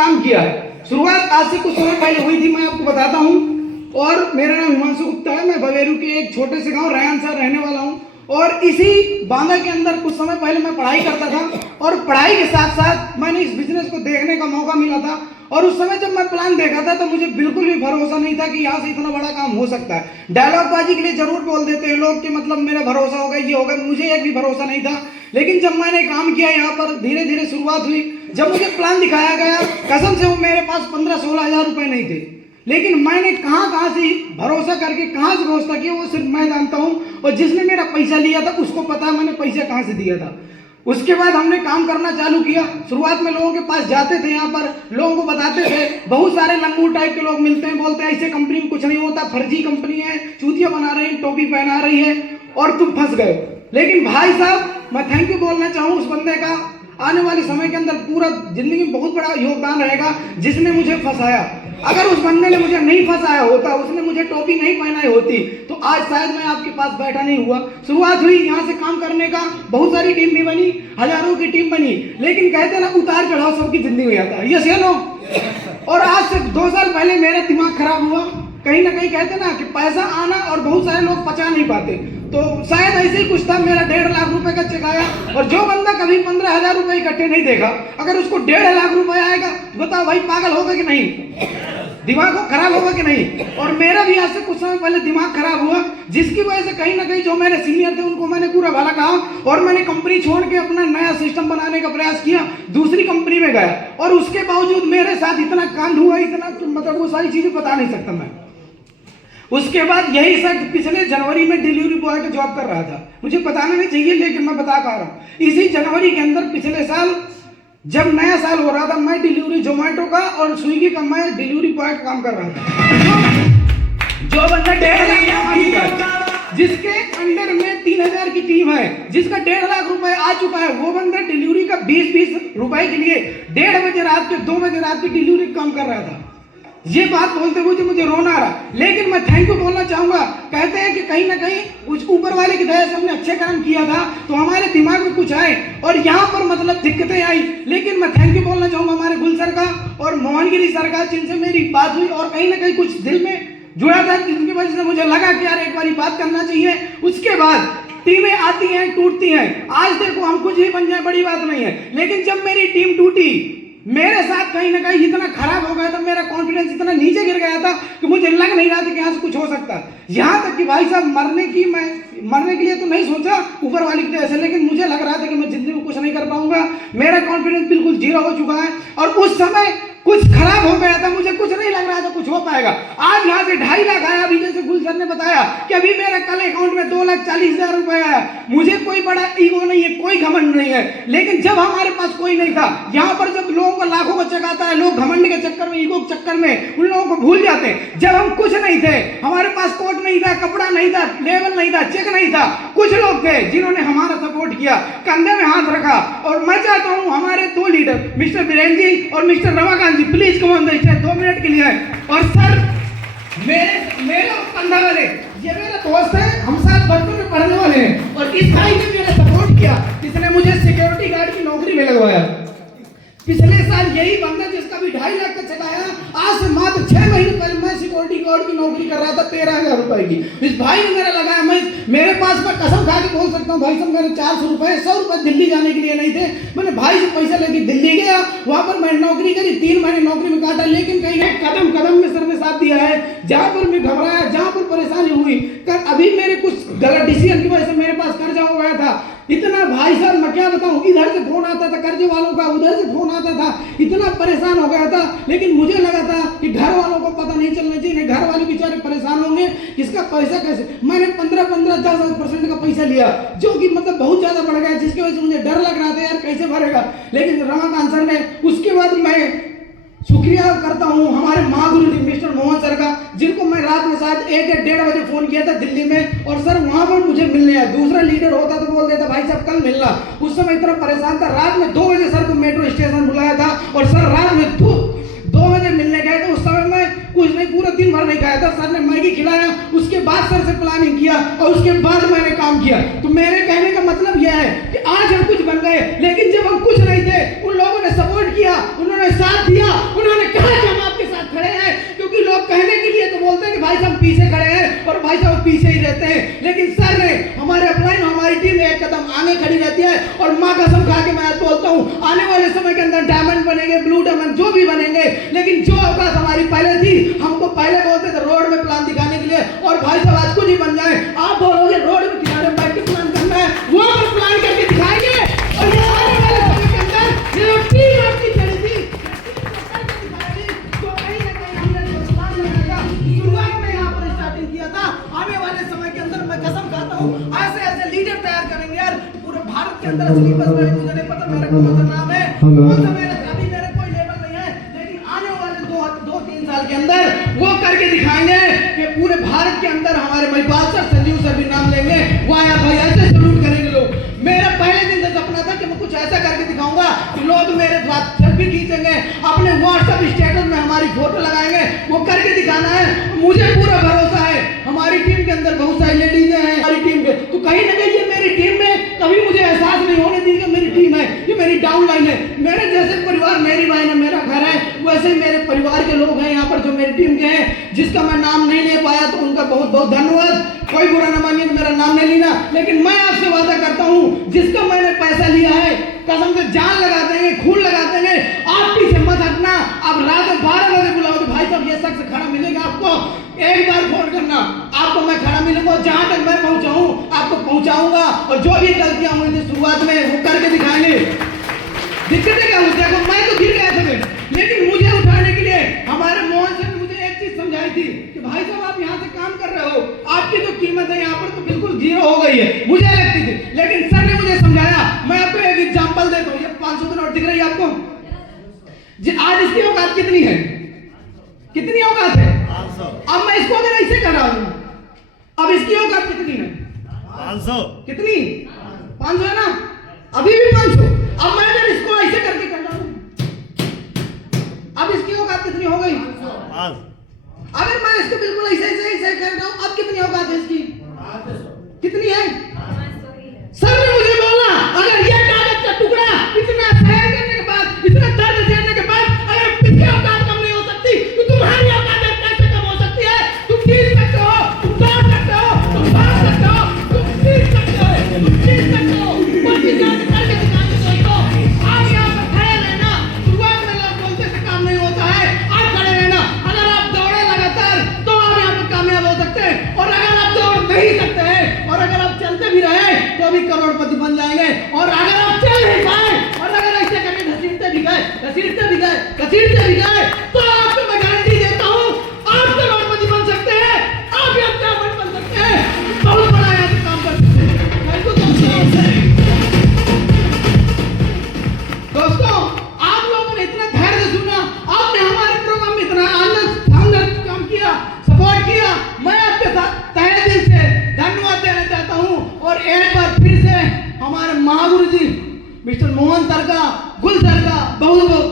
काम किया है। शुरुआत आज से कुछ समय पहले हुई थी, मैं आपको बताता हूँ। और मेरा नाम हिमांशु गुप्ता है, मैं बवेरू के एक छोटे से गांव रैयान से रहने वाला हूँ। और इसी बांदा के अंदर कुछ समय पहले मैं पढ़ाई करता था और पढ़ाई के साथ साथ मैंने इस बिजनेस को देखने का मौका मिला था। और उस समय जब मैं प्लान देखा था तो मुझे बिल्कुल भी भरोसा नहीं था कि यहाँ से इतना बड़ा काम हो सकता है। डायलॉग बाजी के लिए जरूर बोल देते हैं लोग कि मतलब मेरा भरोसा होगा, ये होगा, मुझे एक भी भरोसा नहीं था। लेकिन जब मैंने काम किया यहाँ पर धीरे धीरे शुरुआत हुई। जब मुझे प्लान दिखाया गया, कसम से वो मेरे पास 15-16 हज़ार रुपए नहीं थे, लेकिन मैंने कहाँ से भरोसा करके कहाँ से व्यवस्था की वो सिर्फ मैं जानता हूँ। और जिसने मेरा पैसा लिया था उसको पता है मैंने पैसा कहाँ से दिया था। उसके बाद हमने काम करना चालू किया। शुरुआत में लोगों के पास जाते थे, यहाँ पर लोगों को बताते थे। बहुत सारे लंगूर टाइप के लोग मिलते हैं, बोलते हैं ऐसे कंपनी में कुछ नहीं होता, फर्जी कंपनी है, चूतिया बना रही है, टोपी पहना रही है और तुम फंस गए। लेकिन भाई साहब, मैं थैंक यू बोलना चाहूँ उस बंदे का। आने वाले समय के अंदर पूरा जिंदगी में बहुत बड़ा योगदान रहेगा जिसने मुझे फंसाया। अगर उस बंदे ने मुझे नहीं फंसाया होता, उसने मुझे टोपी नहीं पहनाई होती, तो आज शायद मैं आपके पास बैठा नहीं हुआ। शुरुआत हुई यहाँ से काम करने का, बहुत सारी टीम भी बनी, हजारों की टीम बनी, लेकिन कहते ना उतार चढ़ाव सबकी जिंदगी में आता है। यस या नो? और आज से 2 साल पहले मेरा दिमाग खराब हुआ। कहीं ना कहीं कहते ना कि पैसा आना और बहुत सारे लोग पचा नहीं पाते, तो शायद ऐसे ही कुछ था। मेरा 1.5 लाख रुपए का चेक आया। और जो बंदा कभी 15,000 रुपए इकट्ठे नहीं देखा, अगर उसको 1.5 लाख रुपए आएगा, बताओ भाई पागल होगा कि नहीं, दिमाग को खराब होगा कि नहीं। और मेरा भी आज से कुछ समय पहले दिमाग खराब हुआ, जिसकी वजह से कहीं ना कहीं जो मेरे सीनियर थे उनको मैंने पूरा भला कहा और मैंने कंपनी छोड़ के अपना नया सिस्टम बनाने का प्रयास किया, दूसरी कंपनी में गया। और उसके बावजूद मेरे साथ इतना कांड हुआ, इतना मतलब वो सारी चीजें बता नहीं सकता मैं। उसके बाद यही शख्स पिछले जनवरी में डिलीवरी बॉय का जॉब कर रहा था। मुझे बताना नहीं चाहिए लेकिन मैं बता पा रहा हूँ। इसी जनवरी के अंदर पिछले साल जब नया साल हो रहा था, मैं डिलीवरी जोमेटो का और स्विगी का मैं डिलीवरी बॉय का काम कर रहा था। जो बंदा 1.5 लाख, जिसके अंडर में 3,000 की टीम है, जिसका 1.5 लाख रुपए आ चुका है, वो बंदा डिलीवरी का 20-20 रुपए के लिए 1:30 बजे रात के 2 बजे रात की डिलीवरी काम कर रहा था। ये बात बोलते हुए मुझे रोना आ रहा, लेकिन मैं थैंक यू बोलना चाहूंगा। कहते हैं कि कहीं ना कहीं उस ऊपर वाले की दया से हमने अच्छे काम किया था, तो हमारे दिमाग में कुछ आए और यहाँ पर मतलब दिक्कतें आई। लेकिन मैं थैंक यू बोलना चाहूंगा हमारे गुल सर का और मोहनगिरी सर का, जिनसे मेरी बात हुई और कहीं ना कहीं कुछ दिल में जुड़ा था, जिनकी वजह से मुझे लगा कि यार एक बार बात करना चाहिए। उसके बाद टीमें आती हैं, टूटती हैं। आज देखो हम कुछ ही बन जाए, बड़ी बात नहीं है, लेकिन जब मेरी टीम टूटी, मेरे साथ कहीं ना कहीं इतना खराब हो गया था, मेरा कॉन्फिडेंस इतना नीचे गिर गया था कि मुझे लग नहीं रहा था कि यहाँ से कुछ हो सकता है। यहाँ तक कि भाई साहब मरने के लिए तो नहीं सोचा ऊपर वाली की तरह से, लेकिन मुझे लग रहा था कि मैं जिंदगी में कुछ नहीं कर पाऊंगा। मेरा कॉन्फिडेंस बिल्कुल 0 हो चुका है और उस समय कुछ खराब हो गया था, मुझे कुछ नहीं लग रहा था कुछ हो पाएगा। आज यहाँ से 2.5 लाख आया, अभी जैसे गुल सर ने बताया कि अभी मेरा कल अकाउंट में 2,40,000 रुपए आया। मुझे कोई बड़ा ईगो नहीं है, कोई घमंड नहीं है, लेकिन जब हमारे पास कोई नहीं था, यहाँ पर जब लोगों को लाखों का चेक आता है, लोग घमंड के चक्कर में, ईगो के चक्कर में उन लोगों को भूल जाते हैं। जब हम कुछ नहीं थे, हमारे पास कोट नहीं था, कपड़ा नहीं था, लेवल नहीं था, चेक नहीं था, कुछ लोग थे जिन्होंने हमारा सपोर्ट किया, कंधे में हाथ रखा। और मैं चाहता हूँ हमारे 2 लीडर मिस्टर बीरेन जी और mister Ramakant ji please come on the stage 2 minute के लिए है। और सर मेरे कंधा वाले, ये मेरा दोस्त है, हम साथ बचपन में पढ़ने वाले हैं और इस भाई ने मेरा सपोर्ट किया, इसने मुझे सिक्योरिटी गार्ड की नौकरी में लगवाया। पिछले साल यही बंदा जिसका भी 2.5 लाख का चेक आया, आज से मात्र 6 महीने पहले मैं सिक्योरिटी गार्ड की नौकरी कर रहा था 13,000 रुपए की। इस भाई ने मेरा लगाया। मेरे पास मैं कसम खा के बोल सकता हूँ भाई साहब, मेरे 400 रुपए 100 रुपए दिल्ली जाने के लिए नहीं थे। मैंने भाई से पैसा लेके दिल्ली गया, वहां पर मैंने नौकरी करी, 3 महीने नौकरी में काटा, लेकिन कहीं कदम कदम में सर ने साथ दिया है। जहां पर मैं घबराया, जहां पर परेशानी हुई, अभी मेरे कुछ गलत डिसीजन की वजह से मेरे पास कर्जा हो गया था। इतना भाई साहब मैं क्या बताऊं, इधर से फोन आता था कर्जे वालों का, उधर से फोन आता था, इतना परेशान हो गया था। लेकिन मुझे लगा था कि घर वालों को पता नहीं चलना चाहिए, घर वाले बेचारे परेशान होंगे, इसका पैसा कैसे। मैंने 15-10% का पैसा लिया, जो कि मतलब बहुत ज्यादा बढ़ गया, जिसकी वजह से मुझे डर लग रहा था यार कैसे भरेगा। लेकिन रमाकांत सर ने, उसके बाद मैं शुक्रिया करता हूँ हमारे महागुरु जी मिस्टर मोहन सर का, जिनको मैं रात में शायद 1-1:30 बजे फोन किया था दिल्ली में, और सर वहां पर मुझे मिलने आया। दूसरा लीडर होता तो बोल देता भाई साहब कल मिलना। उस समय इतना परेशान था, रात में 2 बजे सर को मेट्रो स्टेशन बुलाया था और सर रात में 2 बजे मिलने गए थे। उस समय मैं कुछ नहीं, पूरा दिन भर नहीं खाया था। सर ने मैगी खिलाया, उसके बाद सर से प्लानिंग किया और उसके बाद मैंने काम किया। तो मेरे कहने का मतलब यह है कि आज हम कुछ बन गए, लेकिन जब हम कुछ नहीं थे उन लोगों ने सपोर्ट किया, उन्होंने साथ दिया, उन्होंने कहा कि हम आपके साथ खड़े हैं। क्योंकि लोग कहने के लिए तो बोलते हैं कि भाई साहब पीछे खड़े हैं और भाई साहब पीछे ही रहते हैं, लेकिन सर ने हमारे अपलाइन हमारी टीम एक कदम आगे खड़ी रहती है। और माँ कसम खा के मैं बोलता हूँ आने वाले समय के अंदर डायमंड बनेंगे, ब्लू डायमंड जो भी बनेंगे, लेकिन जो औकात हमारी पहले थी, हमको पहले बोलते थे रोड में प्लान दिखाने के लिए, और भाई साहब आज कुछ ही बन जाए, आप बोलोगे रोड में किनारे बैठ के प्लान करना है, वो पर प्लान करके दिखाएंगे। और ये आने वाले समय के अंदर ये जो टीम आपकी चली थी तो कहीं ना कहीं हमने प्लान लगाया, शुरुआत में यहाँ पर स्टार्टिंग किया था। आने वाले समय के अंदर मैं कसम खाता हूँ ऐसे ऐसे लीडर तैयार करेंगे यार पूरे भारत के अंदर। मुझे नहीं पता मेरा कौन सा नाम है, कौन सा अभी मेरा कोई लेवल नहीं है, लेकिन आने वाले 2-3 साल के अंदर वो करके दिखाएंगे कि पूरे भारत के अंदर हमारे महिपाल सर, संजीव सर भी नाम लेंगे, वाह यार भाई ऐसे सलूट करेंगे लोग। मेरा पहले दिन से सपना था कि मैं कुछ ऐसा करके दिखाऊंगा कि लोग मेरे साथ सेल्फी खींचेंगे, अपने व्हाट्सएप स्टेटस में हमारी फोटो लगाएंगे, वो करके दिखाना है। मुझे पूरा भरोसा है हमारी टीम के अंदर बहुत सारी लेडीज हैं हमारी टीम के, तो कहीं ना कहीं ये मेरी टीम में कभी मुझे एहसास नहीं होने दी कि मेरी टीम है, ये मेरी डाउन लाइन है। मेरे जैसे परिवार, मेरी बहन है, मेरा घर है, वैसे ही मेरे परिवार के लोग हैं यहाँ पर जो मेरी टीम के हैं, जिसका मैं नाम नहीं ले पाया तो उनका बहुत बहुत धन्यवाद। कोई बुरा न मानिए मेरा नाम नहीं लेना, लेकिन मैं आपसे वादा करता हूँ जिसका मैंने पैसा लिया है कसम से जान लगा देंगे, खून लगा देंगे। आप पीछे मत हटना, आप रात 12 बजे बुलाओ तो भाई साहब ये शख्स खड़ा मिलेगा, आपको एक बार फोन करना, आपको मैं खड़ा मिलूंगा, जहां तक मैं पहुंचाऊं आपको पहुंचाऊंगा। और जो भी गलतियां हुई थी शुरुआत में वो करके दिखाएंगे। दिक्कतें क्या होती है, मैं तो गिर गया था, लेकिन मुझे उठाने के लिए हमारे मोहन सर ने मुझे एक चीज समझाई थी कि भाई साहब आप यहाँ से काम कर रहे हो, आपकी जो कीमत है यहाँ पर तो बिल्कुल जीरो हो गई है, मुझे लगती थी, लेकिन सर ने मुझे समझाया। मैं आपको एक एग्जांपल देता हूँ, ये 500 की नोट दिख रही है आपको, आज इसकी औकात कितनी है, कितनी औकात है? अब मैं इसको अगर ऐसे कर रहा हूँ, अब इसकी औकात कितनी है? 500। कितनी? 500 है ना, अभी भी 500। अब मैं अगर इसको ऐसे करके कर रहा हूँ, अब इसकी औकात कितनी हो गई? 5। अगर मैं इसको बिल्कुल ऐसे कर रहा हूँ, अब कितनी औकात है इसकी? कितनी है? सर ने मुझे बोला अगर ये कागज का टुकड़ा इतना सहन करने के बाद, इतना दर्द झेलने के बाद अगर इसकी औकात कम नहीं हो सकती तो तुम्हारी औकात कैसे कम हो सकती है? तुम जीत सकते हो, तुम दौड़ सकते हो, तुम भाग सकते हो, तुम जीत सकते हो, तुम जीत सकते हो। करके दिखाने दोस्तों, आप यहाँ पर खड़े रहना। शुरुआत में लोग बोलते थे काम नहीं होता है, आप खड़े रहना। अगर आप दौड़े लगातार तो आप यहाँ पर कामयाब हो सकते हैं, और अगर आप दौड़ नहीं सकते हैं और अगर आप चलते भी रहे तो भी करोड़पति बन जाएंगे। और अगर आप चल नहीं पाए और अगर ऐसे करके घसीटते भी गए तो आपको मैं गारंटी देता हूँ आप करोड़पति बन सकते हैं, आप भी अपना बन सकते हैं, बहुत बड़ा यहाँ से काम कर सकते हैं। दोस्तों आप लोगों ने इतना धैर्य से सुना, आपने हमारे प्रोग्राम में इतना आनंद काम किया, सपोर्ट किया, मैं आपके साथ तहे दिल से धन्यवाद देना चाहता हूँ। और एक बार फिर से हमारे महागुरु जी मिस्टर मोहन सर का, गुल सर का बहुत बहुत